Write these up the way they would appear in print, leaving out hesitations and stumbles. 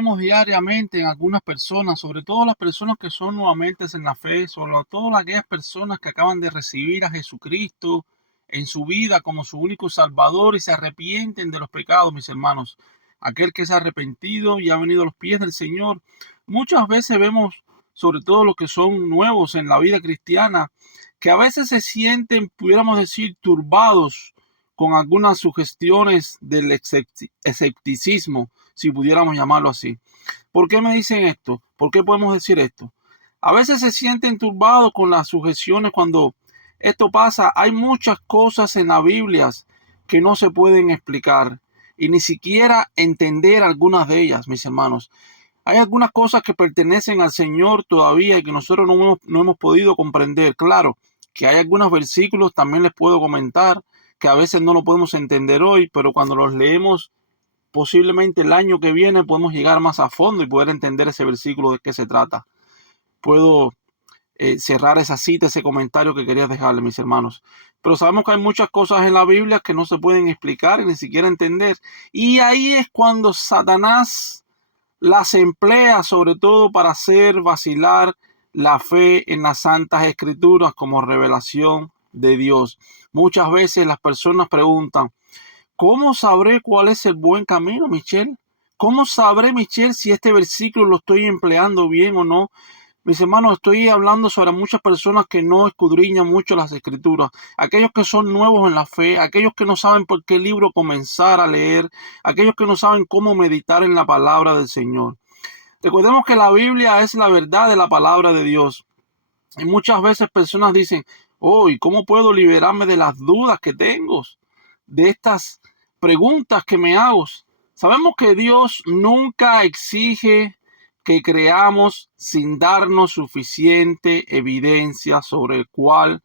vemos diariamente en algunas personas, sobre todo las personas que son nuevamente en la fe, sobre todo aquellas personas que acaban de recibir a Jesucristo en su vida como su único Salvador y se arrepienten de los pecados, mis hermanos. Aquel que se ha arrepentido y ha venido a los pies del Señor. Muchas veces vemos, sobre todo los que son nuevos en la vida cristiana, que a veces se sienten, pudiéramos decir, turbados con algunas sugestiones del escepticismo, si pudiéramos llamarlo así. ¿Por qué me dicen esto? ¿Por qué podemos decir esto? A veces se sienten turbados con las sugestiones cuando esto pasa. Hay muchas cosas en la Biblia que no se pueden explicar y ni siquiera entender algunas de ellas, mis hermanos. Hay algunas cosas que pertenecen al Señor todavía y que nosotros no hemos podido comprender. Claro, que hay algunos versículos, también les puedo comentar, que a veces no lo podemos entender hoy, pero cuando los leemos, posiblemente el año que viene podemos llegar más a fondo y poder entender ese versículo de qué se trata. Puedo cerrar esa cita, ese comentario que quería dejarle, mis hermanos. Pero sabemos que hay muchas cosas en la Biblia que no se pueden explicar y ni siquiera entender. Y ahí es cuando Satanás las emplea sobre todo para hacer vacilar la fe en las Santas Escrituras como revelación de Dios. Muchas veces las personas preguntan, ¿cómo sabré cuál es el buen camino, Michelle? ¿Cómo sabré, Michelle, si este versículo lo estoy empleando bien o no? Mis hermanos, estoy hablando sobre muchas personas que no escudriñan mucho las Escrituras, aquellos que son nuevos en la fe, aquellos que no saben por qué libro comenzar a leer, aquellos que no saben cómo meditar en la palabra del Señor. Recordemos que la Biblia es la verdad de la palabra de Dios. Y muchas veces personas dicen, ¿y cómo puedo liberarme de las dudas que tengo? De estas preguntas que me hago. Sabemos que Dios nunca exige que creamos sin darnos suficiente evidencia sobre el cual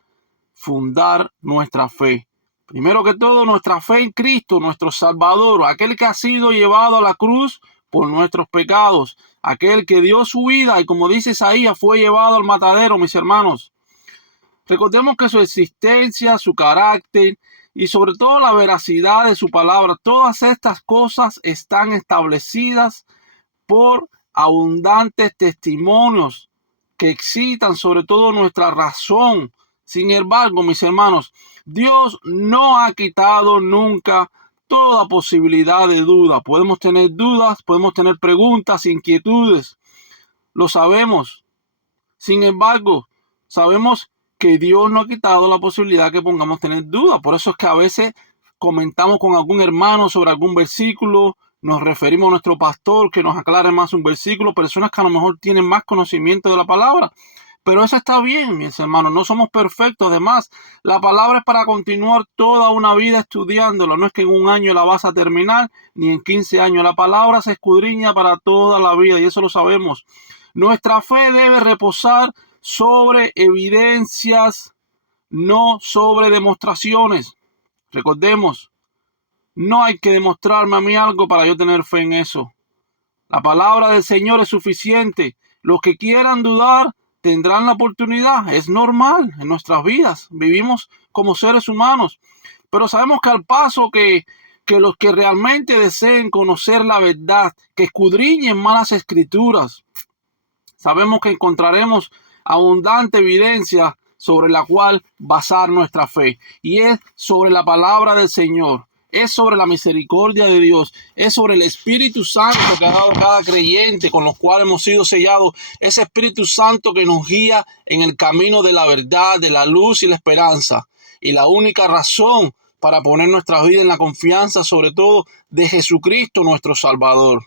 fundar nuestra fe. Primero que todo, nuestra fe en Cristo, nuestro Salvador, aquel que ha sido llevado a la cruz por nuestros pecados, aquel que dio su vida y, como dice Isaías, fue llevado al matadero, mis hermanos. Recordemos que su existencia, su carácter y sobre todo la veracidad de su palabra, todas estas cosas están establecidas por abundantes testimonios que excitan sobre todo nuestra razón. Sin embargo, mis hermanos, Dios no ha quitado nunca toda posibilidad de duda. Podemos tener dudas, podemos tener preguntas, inquietudes. Lo sabemos. Sin embargo, sabemos que Dios no ha quitado la posibilidad que pongamos tener dudas. Por eso es que a veces comentamos con algún hermano sobre algún versículo, nos referimos a nuestro pastor que nos aclare más un versículo, personas que a lo mejor tienen más conocimiento de la palabra. Pero eso está bien, mis hermanos, no somos perfectos. Además, la palabra es para continuar toda una vida estudiándola. No es que en un año la vas a terminar, ni en 15 años. La palabra se escudriña para toda la vida y eso lo sabemos. Nuestra fe debe reposar sobre evidencias, no sobre demostraciones. Recordemos, no hay que demostrarme a mí algo para yo tener fe en eso. La palabra del Señor es suficiente. Los que quieran dudar tendrán la oportunidad. Es normal en nuestras vidas. Vivimos como seres humanos. Pero sabemos que al paso que los que realmente deseen conocer la verdad, que escudriñen más las Escrituras, sabemos que encontraremos abundante evidencia sobre la cual basar nuestra fe. Y es sobre la palabra del Señor. Es sobre la misericordia de Dios. Es sobre el Espíritu Santo que ha dado cada creyente con los cuales hemos sido sellados. Ese Espíritu Santo que nos guía en el camino de la verdad, de la luz y la esperanza. Y la única razón para poner nuestra vida en la confianza, sobre todo, de Jesucristo, nuestro Salvador.